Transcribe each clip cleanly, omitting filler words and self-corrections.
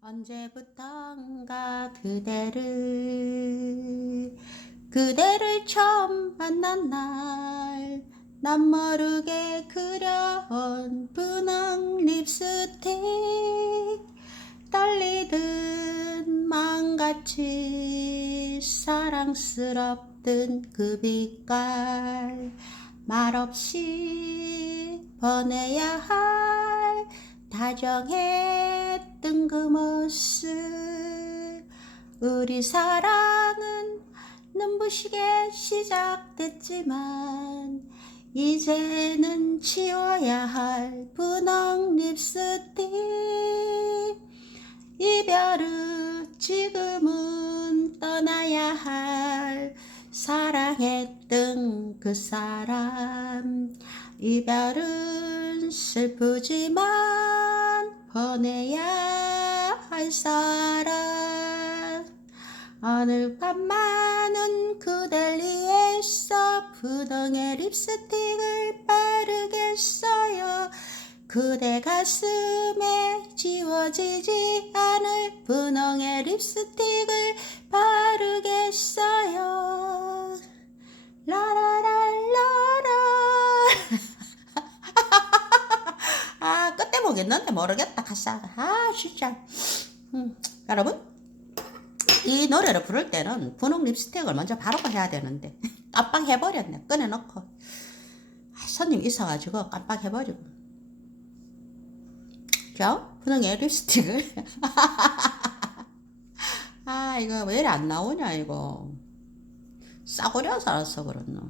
언제부턴가 그대를 처음 만난 날 난 모르게 그려온 분홍 립스틱 떨리듯 마음같이 사랑스럽던 그 빛깔 말없이 보내야 할 다정했던 그 모습 우리 사랑은 눈부시게 시작됐지만 이제는 지워야 할 분홍 립스틱 이별 후 지금은 떠나야 할 사랑했던 그 사람 이별은 슬프지만 보내야 할 사람 오늘 밤만은 그댈 위해서 분홍의 립스틱을 바르겠어요 그대 가슴에 지워지지 않을 분홍의 립스틱을 바르겠어요 라라라라라 아 끝에 보겠는데 모르겠다 가사가 아 진짜 여러분 이 노래를 부를 때는 분홍 립스틱을 먼저 바르고 해야 되는데 깜빡해버렸네 꺼내놓고 손님 있어가지고 깜빡해버리고 자 분홍의 립스틱을 아 이거 왜 이래 안 나오냐 이거 싸구려서 알았어 그렇노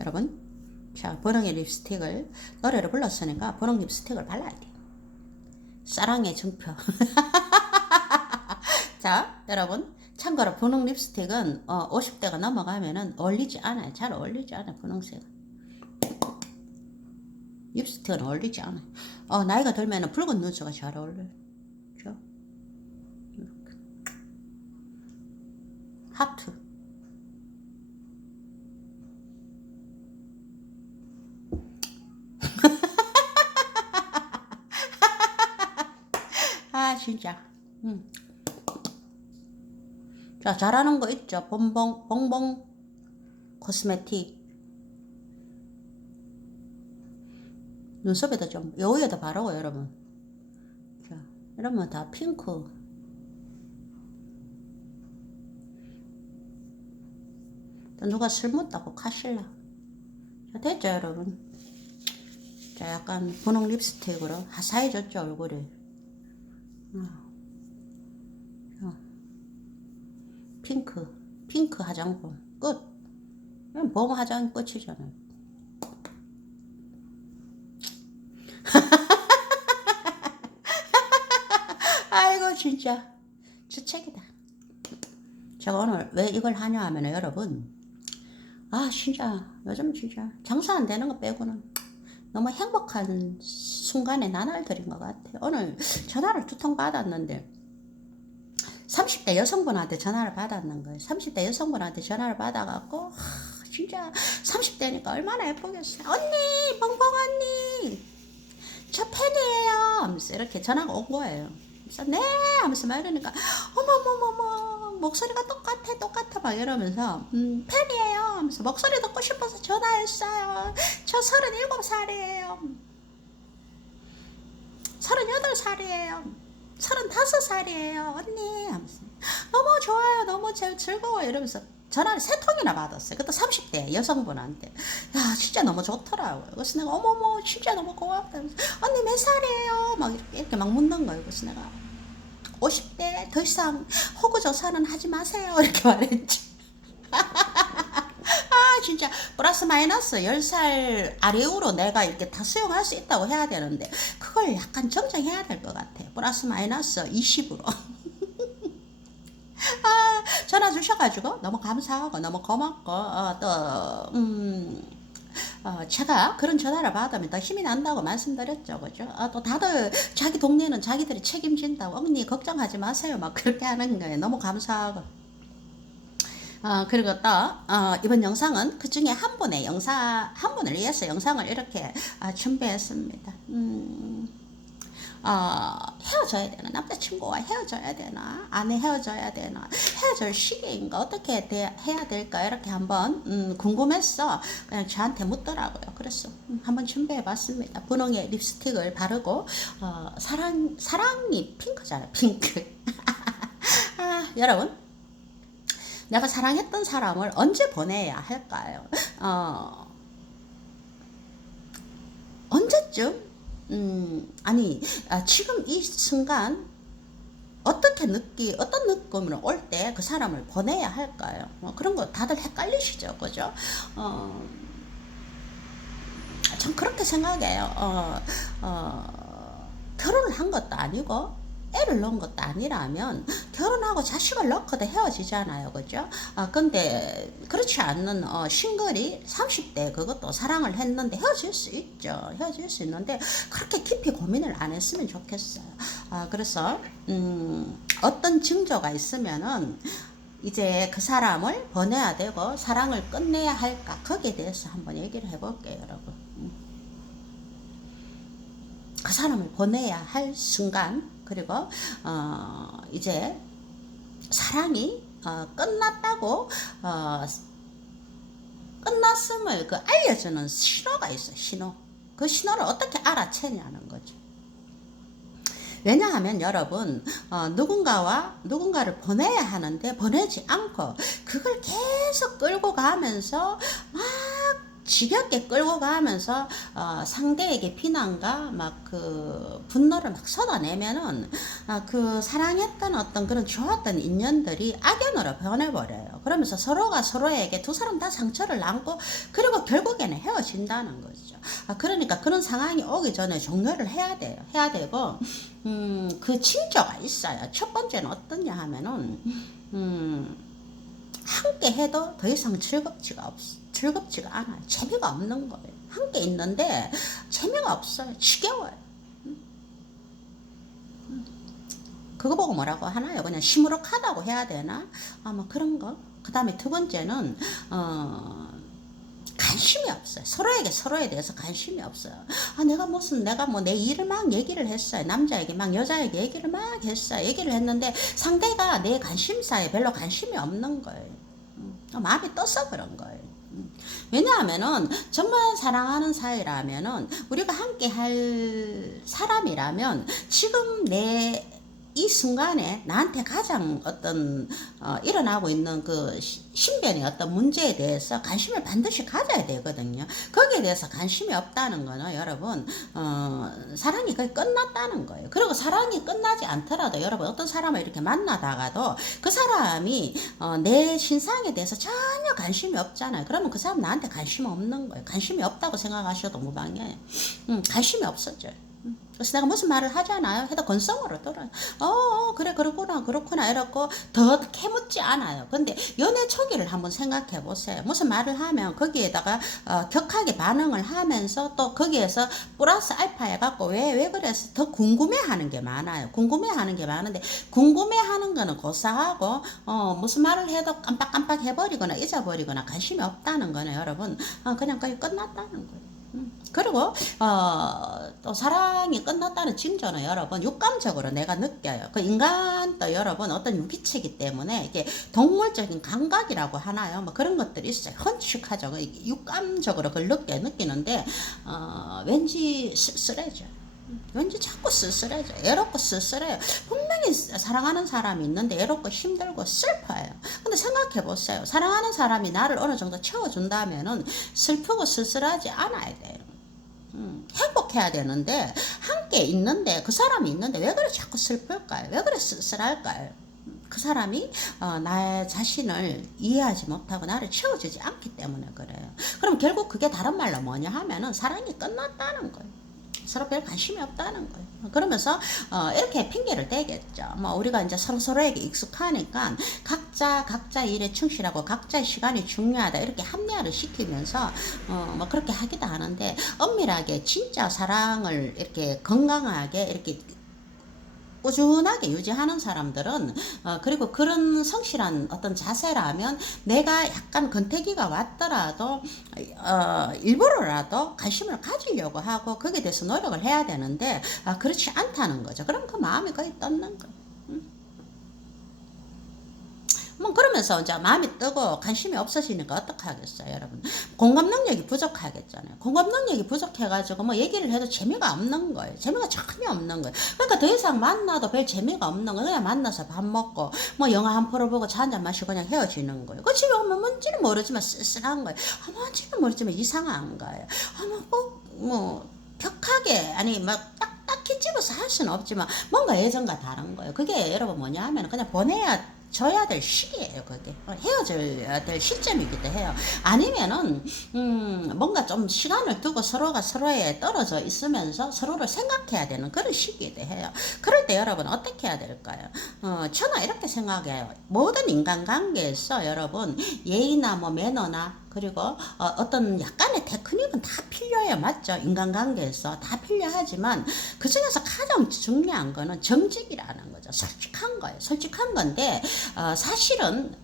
여러분 자 분홍의 립스틱을 노래를 불렀으니까 분홍 립스틱을 발라야 돼 사랑의 증표 자 여러분 참고로 분홍 립스틱은 50대가 넘어가면은 어울리지 않아요 잘 어울리지 않아요 분홍색은 립스틱은 어울리지 않아요 나이가 들면은 붉은 눈썹가 잘 어울려요 자 이렇게 하트 아 진짜 자 잘하는 거 있죠 봉봉 코스메틱 눈썹에도 좀 여기에도 바르고 여러분 자 이러면 다 핑크 누가 술 묻다고 카실라 자 됐죠 여러분 자 약간 분홍 립스틱으로 화사해졌죠 얼굴이 핑크 화장품 끝 그냥 범 화장 끝이잖아요 아이고 진짜 주책이다 제가 오늘 왜 이걸 하냐 하면 여러분 아 진짜 요즘 진짜 장사 안 되는 거 빼고는 너무 행복한 순간에 나날들인 것 같아 오늘 전화를 2통 받았는데 30대 여성분한테 전화를 받았는 거예요 30대 여성분한테 전화를 받아갖고 진짜 30대니까 얼마나 예쁘겠어요 언니 뻥뻥 언니 저 팬이에요 하면서 이렇게 전화가 온 거예요 그래서 네 하면서 막 이러니까 어머머머머 목소리가 똑같아 막 이러면서 팬이에요 하면서 목소리 듣고 싶어서 전화했어요 저 37살이에요 38살이에요 35살이에요 언니 하면서 너무 좋아요 너무 즐거워요 이러면서 전화를 3통이나 받았어요 그때 30대 여성분한테 야 진짜 너무 좋더라고요 그래서 내가 어머머 진짜 너무 고맙다 하면서, 언니 몇 살이에요 막 이렇게 막 묻는 거예요 그래서 내가 50대 더 이상 호구조사는 하지 마세요 이렇게 말했지 아 진짜 플러스 마이너스 10살 아래우로 내가 이렇게 다 수용할 수 있다고 해야 되는데 그걸 약간 정정해야 될 것 같아 플러스 마이너스 20으로 아 전화 주셔가지고 너무 감사하고 너무 고맙고 제가 그런 전화를 받으면 더 힘이 난다고 말씀드렸죠 그죠 또 다들 자기 동네는 자기들이 책임진다고 언니 걱정하지 마세요 막 그렇게 하는 거예요 너무 감사하고 그리고 또 이번 영상은 그 중에 한 분을 위해서 영상을 이렇게 준비했습니다. 헤어져야 되나? 남자친구와 헤어져야 되나? 아내 헤어져야 되나? 헤어질 시기인가? 어떻게 해야 될까? 이렇게 한번 궁금했어. 그냥 저한테 묻더라고요. 그래서 한번 준비해봤습니다. 분홍의 립스틱을 바르고 사랑이 핑크잖아요. 핑크. 여러분, 내가 사랑했던 사람을 언제 보내야 할까요? 언제쯤? 지금 이 순간 어떤 느낌으로 올 때 그 사람을 보내야 할까요? 그런 거 다들 헷갈리시죠, 그죠? 전 그렇게 생각해요. 결혼을 한 것도 아니고 애를 낳은 것도 아니라면 결혼하고 자식을 낳고도 헤어지잖아요, 그죠? 근데 그렇지 않는 싱글이 30대 그것도 사랑을 했는데 헤어질 수 있죠. 헤어질 수 있는데 그렇게 깊이 고민을 안 했으면 좋겠어요. 그래서 어떤 징조가 있으면은 이제 그 사람을 보내야 되고 사랑을 끝내야 할까, 거기에 대해서 한번 얘기를 해볼게요, 여러분. 그 사람을 보내야 할 순간, 그리고 이제 사랑이 끝났다고 끝났음을 알려주는 신호가 있어요. 신호. 그 신호를 어떻게 알아채냐는 거죠. 왜냐하면 여러분, 누군가를 보내야 하는데 보내지 않고 그걸 계속 끌고 가면서 막 지겹게 끌고 가면서 상대에게 비난과 막 그 분노를 막 쏟아내면은 그 사랑했던 어떤 그런 좋았던 인연들이 악연으로 변해버려요. 그러면서 서로가 서로에게 두 사람 다 상처를 남고 그리고 결국에는 헤어진다는 거죠. 그러니까 그런 상황이 오기 전에 종료를 해야 돼요. 해야 되고 그 징조가 있어요. 첫 번째는 어떠냐 하면은 함께 해도 더 이상 즐겁지가 않아요. 재미가 없는 거예요. 함께 있는데 재미가 없어요. 지겨워요. 그거 보고 뭐라고 하나요? 그냥 시무룩하다고 해야 되나? 뭐 그런 거. 그 다음에 두 번째는 관심이 없어요. 서로에 대해서 관심이 없어요. 내가 뭐 내 일을 막 얘기를 했어요. 남자에게 막 여자에게 얘기를 막 했어요. 얘기를 했는데 상대가 내 관심사에 별로 관심이 없는 거예요. 마음이 떠서 그런 거예요. 왜냐하면은 정말 사랑하는 사이라면은 우리가 함께 할 사람이라면 지금 이 순간에 나한테 가장 어떤 일어나고 있는 그 신변의 어떤 문제에 대해서 관심을 반드시 가져야 되거든요. 거기에 대해서 관심이 없다는 거는 여러분 사랑이 거의 끝났다는 거예요. 그리고 사랑이 끝나지 않더라도 여러분 어떤 사람을 이렇게 만나다가도 그 사람이 내 신상에 대해서 전혀 관심이 없잖아요. 그러면 그 사람 나한테 관심 없는 거예요. 관심이 없다고 생각하셔도 무방해요. 관심이 없어져요. 그래서 내가 무슨 말을 하잖아요. 해도 건성으로 들어요. 그래, 그렇구나, 이렇고 더 캐묻지 않아요. 근데 연애 초기를 한번 생각해 보세요. 무슨 말을 하면 거기에다가 격하게 반응을 하면서 또 거기에서 플러스 알파 해갖고 왜 그래서 더 궁금해하는 게 많아요. 궁금해하는 게 많은데 궁금해하는 거는 고사하고 무슨 말을 해도 깜빡깜빡 해버리거나 잊어버리거나 관심이 없다는 거는 여러분 그냥 거의 끝났다는 거예요. 그리고 또 사랑이 끝났다는 징조는 여러분 육감적으로 내가 느껴요. 그 인간도 여러분 어떤 유기체이기 때문에 이게 동물적인 감각이라고 하나요? 뭐 그런 것들이 있어요. 헌축하죠. 육감적으로 그걸 느끼는데 왠지 쓸쓸해져. 왠지 자꾸 쓸쓸해져. 애롭고 쓸쓸해요. 분명히 사랑하는 사람이 있는데 애롭고 힘들고 슬퍼요. 근데 생각해보세요. 사랑하는 사람이 나를 어느 정도 채워준다면은 슬프고 쓸쓸하지 않아야 돼요. 행복해야 되는데 함께 있는데 그 사람이 있는데 왜 그래 자꾸 슬플까요? 왜 그래 쓸쓸할까요? 그 사람이 나의 자신을 이해하지 못하고 나를 채워주지 않기 때문에 그래요. 그럼 결국 그게 다른 말로 뭐냐 하면은 사랑이 끝났다는 거예요. 서로 별 관심이 없다는 거예요. 그러면서 이렇게 핑계를 대겠죠. 뭐 우리가 이제 서로에게 익숙하니까 각자 일에 충실하고 각자의 시간이 중요하다 이렇게 합리화를 시키면서 뭐 그렇게 하기도 하는데 엄밀하게 진짜 사랑을 이렇게 건강하게 이렇게 꾸준하게 유지하는 사람들은 그리고 그런 성실한 어떤 자세라면 내가 약간 권태기가 왔더라도 일부러라도 관심을 가지려고 하고 거기에 대해서 노력을 해야 되는데 그렇지 않다는 거죠. 그럼 그 마음이 거의 떴는 거예요. 뭐 그러면서 이제 마음이 뜨고 관심이 없어지니까 어떡 하겠어요, 여러분. 공감 능력이 부족하겠잖아요. 공감 능력이 부족해가지고 뭐 얘기를 해도 재미가 없는 거예요. 재미가 전혀 없는 거예요. 그러니까 더 이상 만나도 별 재미가 없는 거예요. 그냥 만나서 밥 먹고 뭐 영화 한 프로 보고 차 한잔 마시고 그냥 헤어지는 거예요. 그 집에 오면 뭔지는 모르지만 쓸쓸한 거예요. 뭔지는 모르지만 이상한 거예요. 뭐 격하게 아니 막 딱히 집어서 할 수는 없지만 뭔가 예전과 다른 거예요. 그게 여러분 뭐냐 하면 그냥 줘야 될 시기예요, 그게. 헤어져야 될 시점이기도 해요. 아니면은, 뭔가 좀 시간을 두고 서로가 서로에 떨어져 있으면서 서로를 생각해야 되는 그런 시기이기도 해요. 그럴 때 여러분 어떻게 해야 될까요? 저는 이렇게 생각해요. 모든 인간관계에서 여러분, 예의나 뭐 매너나 그리고 어떤 약간의 테크닉은 다 필요해요. 맞죠? 인간관계에서 다 필요하지만 그 중에서 가장 중요한 거는 정직이라는 거죠. 솔직한 거예요. 솔직한 건데 사실은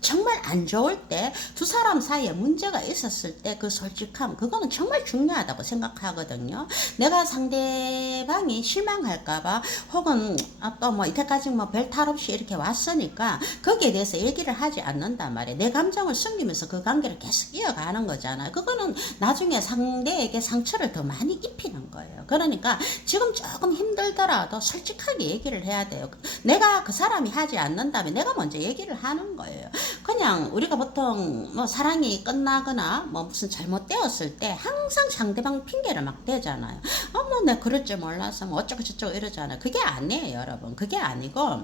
정말 안 좋을 때 두 사람 사이에 문제가 있었을 때 그 솔직함 그거는 정말 중요하다고 생각하거든요. 내가 상대방이 실망할까봐 혹은 또 뭐 이때까지 뭐 별 탈 없이 이렇게 왔으니까 거기에 대해서 얘기를 하지 않는단 말이에요. 내 감정을 숨기면서 그 관계를 계속 이어가는 거잖아요. 그거는 나중에 상대에게 상처를 더 많이 입히는 거예요. 그러니까 지금 조금 힘들더라도 솔직하게 얘기를 해야 돼요. 내가 그 사람이 하지 않는다면 내가 먼저 얘기를 하는 거예요. 그냥 우리가 보통 뭐 사랑이 끝나거나 뭐 무슨 잘못되었을 때 항상 상대방 핑계를 막 대잖아요. 뭐 내가 그럴 줄 몰라서 뭐 어쩌고 저쩌고 이러잖아요. 그게 아니에요, 여러분. 그게 아니고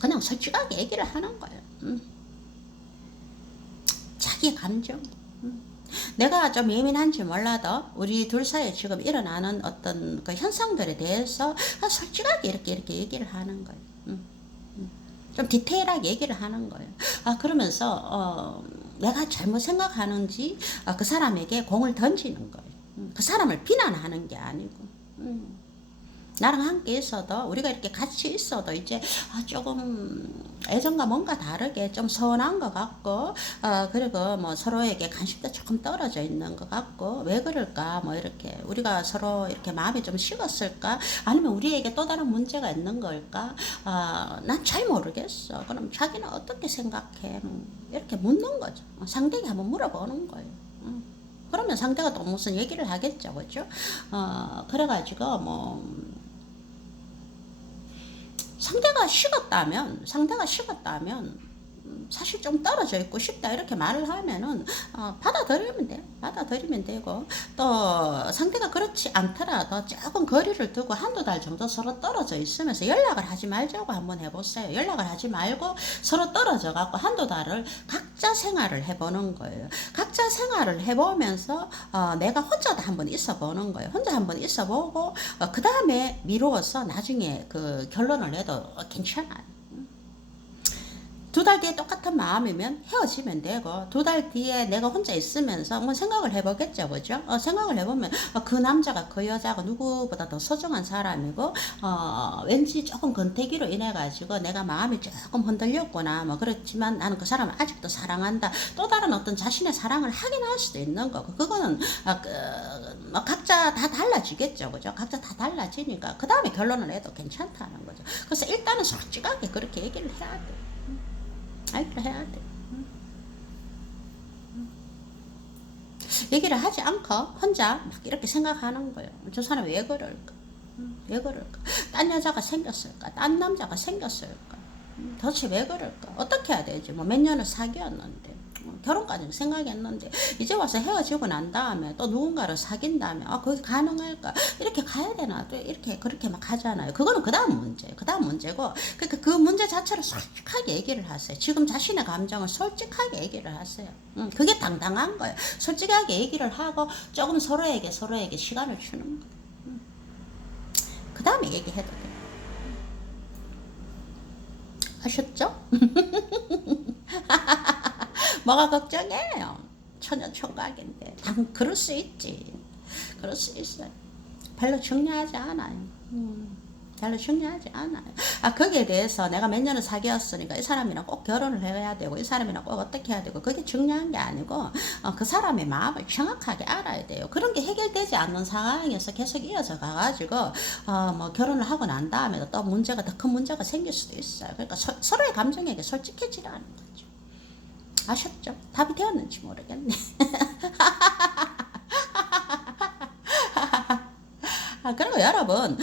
그냥 솔직하게 얘기를 하는 거예요. 자기 감정. 내가 좀 예민한지 몰라도 우리 둘 사이에 지금 일어나는 어떤 그 현상들에 대해서 솔직하게 이렇게 얘기를 하는 거예요. 좀 디테일하게 얘기를 하는 거예요. 그러면서 내가 잘못 생각하는지 그 사람에게 공을 던지는 거예요. 그 사람을 비난하는 게 아니고 나랑 함께 있어도 우리가 이렇게 같이 있어도 이제 조금 예전과 뭔가 다르게 좀 서운한 것 같고 그리고 뭐 서로에게 관심도 조금 떨어져 있는 것 같고 왜 그럴까 뭐 이렇게 우리가 서로 이렇게 마음이 좀 식었을까 아니면 우리에게 또 다른 문제가 있는 걸까 난 잘 모르겠어. 그럼 자기는 어떻게 생각해? 이렇게 묻는 거죠. 상대에게 한번 물어보는 거예요. 그러면 상대가 또 무슨 얘기를 하겠죠, 그죠? 그래가지고 뭐 상대가 식었다면 사실 좀 떨어져 있고 싶다 이렇게 말을 하면은 받아들이면 되고 또 상대가 그렇지 않더라도 조금 거리를 두고 한두 달 정도 서로 떨어져 있으면서 연락을 하지 말자고 한번 해보세요. 연락을 하지 말고 서로 떨어져 갖고 한두 달을 각자 생활을 해보는 거예요. 각자 생활을 해보면서 내가 혼자도 한번 있어 보는 거예요. 혼자 한번 있어 보고 그 다음에 미루어서 나중에 그 결론을 내도 괜찮아요. 두 달 뒤에 똑같은 마음이면 헤어지면 되고 두 달 뒤에 내가 혼자 있으면서 한번 생각을 해보겠죠, 그죠? 생각을 해보면 그 남자가 그 여자가 누구보다 더 소중한 사람이고 왠지 조금 권태기로 인해 가지고 내가 마음이 조금 흔들렸구나 뭐 그렇지만 나는 그 사람을 아직도 사랑한다. 또 다른 어떤 자신의 사랑을 확인할 수도 있는 거고 그거는 각자 다 달라지겠죠, 그죠? 각자 다 달라지니까 그 다음에 결론을 내도 괜찮다는 거죠. 그래서 일단은 솔직하게 그렇게 얘기를 해야 돼. 해야 돼. 얘기를 하지 않고 혼자 막 이렇게 생각하는 거예요. 저 사람 왜 그럴까? 왜 그럴까? 딴 여자가 생겼을까? 딴 남자가 생겼을까? 도대체 왜 그럴까? 어떻게 해야 되지? 뭐 몇 년을 사귀었는데 결혼까지 생각했는데 이제 와서 헤어지고 난 다음에 또 누군가를 사귄 다음에 그게 가능할까? 이렇게 가야 되나? 또 이렇게 그렇게 막 하잖아요. 그거는 그 다음 문제고 그러니까 그 문제 자체를 솔직하게 얘기를 하세요. 지금 자신의 감정을 솔직하게 얘기를 하세요. 그게 당당한 거예요. 솔직하게 얘기를 하고 조금 서로에게 시간을 주는 거예요. 그 다음에 얘기해도 돼요. 아셨죠? 뭐가 걱정해요? 처녀 총각인데 그럴 수 있지. 그럴 수 있어요. 별로 중요하지 않아요. 별로 중요하지 않아요. 거기에 대해서 내가 몇 년을 사귀었으니까 이 사람이랑 꼭 결혼을 해야 되고 이 사람이랑 꼭 어떻게 해야 되고 그게 중요한 게 아니고 그 사람의 마음을 정확하게 알아야 돼요. 그런 게 해결되지 않는 상황에서 계속 이어서 가가지고 뭐 결혼을 하고 난 다음에도 또 문제가 더 큰 문제가 생길 수도 있어요. 그러니까 서로의 감정에게 솔직해지라는 거죠. 아셨죠? 답이 되었는지 모르겠네. 그리고 여러분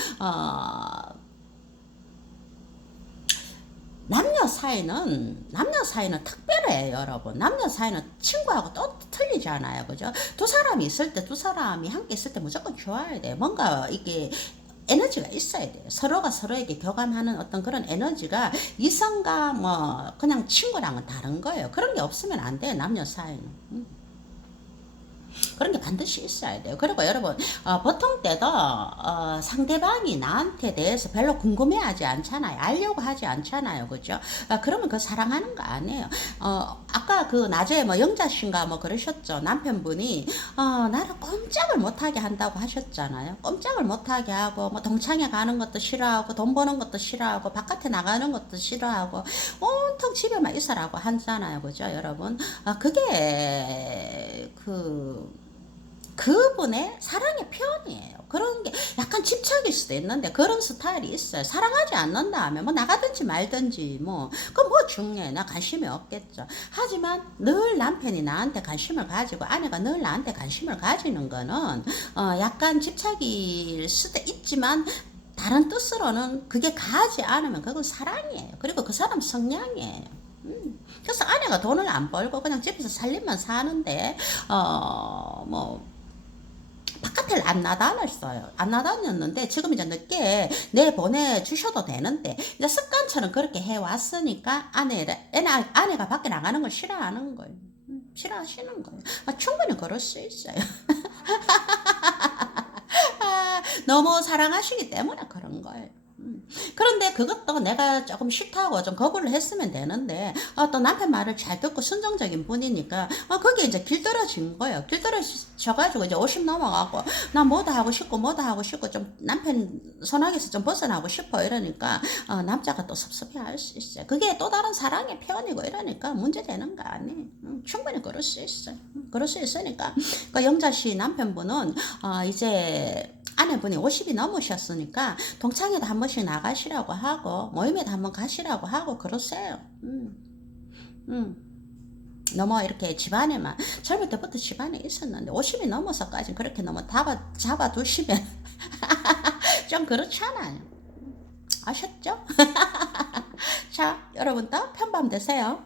남녀 사이는 특별해요, 여러분. 남녀 사이는 친구하고 또 틀리잖아요, 그죠? 두 사람이 있을 때, 두 사람이 함께 있을 때 무조건 좋아야 돼요. 뭔가 이게 에너지가 있어야 돼요. 서로가 서로에게 교감하는 어떤 그런 에너지가 이성과 뭐 그냥 친구랑은 다른 거예요. 그런 게 없으면 안 돼요, 남녀 사이는. 그런 게 반드시 있어야 돼요. 그리고 여러분 보통 때도 상대방이 나한테 대해서 별로 궁금해하지 않잖아요. 알려고 하지 않잖아요. 그죠? 그러면 그 사랑하는 거 아니에요. 아까 그 낮에 뭐 영자씨인가 뭐 그러셨죠. 남편분이 나를 꼼짝을 못하게 한다고 하셨잖아요. 꼼짝을 못하게 하고 뭐 동창회 가는 것도 싫어하고 돈 버는 것도 싫어하고 바깥에 나가는 것도 싫어하고 온통 집에만 있으라고 하잖아요. 그죠 여러분? 그게 그분의 사랑의 표현이에요. 그런 게 약간 집착일 수도 있는데 그런 스타일이 있어요. 사랑하지 않는다 하면 뭐 나가든지 말든지 뭐 그건 뭐 중요해. 나 관심이 없겠죠. 하지만 늘 남편이 나한테 관심을 가지고 아내가 늘 나한테 관심을 가지는 거는 약간 집착일 수도 있지만 다른 뜻으로는 그게 가지 않으면 그건 사랑이에요. 그리고 그 사람 성향이에요. 그래서 아내가 돈을 안 벌고 그냥 집에서 살림만 사는데 뭐 바깥을 안 나다녔어요. 안 나다녔는데 지금 이제 늦게 내 보내주셔도 되는데 이제 습관처럼 그렇게 해왔으니까 아내가 밖에 나가는 걸 싫어하는 거예요. 싫어하시는 거예요. 충분히 그럴 수 있어요. 너무 사랑하시기 때문에 그런 거예요. 그런데 그것도 내가 조금 싫다고 좀 거부를 했으면 되는데 또 남편 말을 잘 듣고 순종적인 분이니까 거기에 이제 길들어진 거예요. 길들어져가지고 이제 50 넘어가고 나 뭐도 하고 싶고 좀 남편 손아귀에서 좀 벗어나고 싶어 이러니까 남자가 또 섭섭해할 수 있어요. 그게 또 다른 사랑의 표현이고 이러니까 문제되는 거 아니에요. 충분히 그럴 수 있어요. 그럴 수 있으니까 그 영자씨 남편분은 이제 아내분이 50이 넘으셨으니까 동창회도 한 번씩 나가시라고 하고 모임에도 한번 가시라고 하고 그러세요. 너무 이렇게 집안에만 젊을 때부터 집안에 있었는데 50이 넘어서까지 그렇게 너무 잡아두시면 좀 그렇잖아요. 아셨죠? 자, 여러분도 편밤 되세요.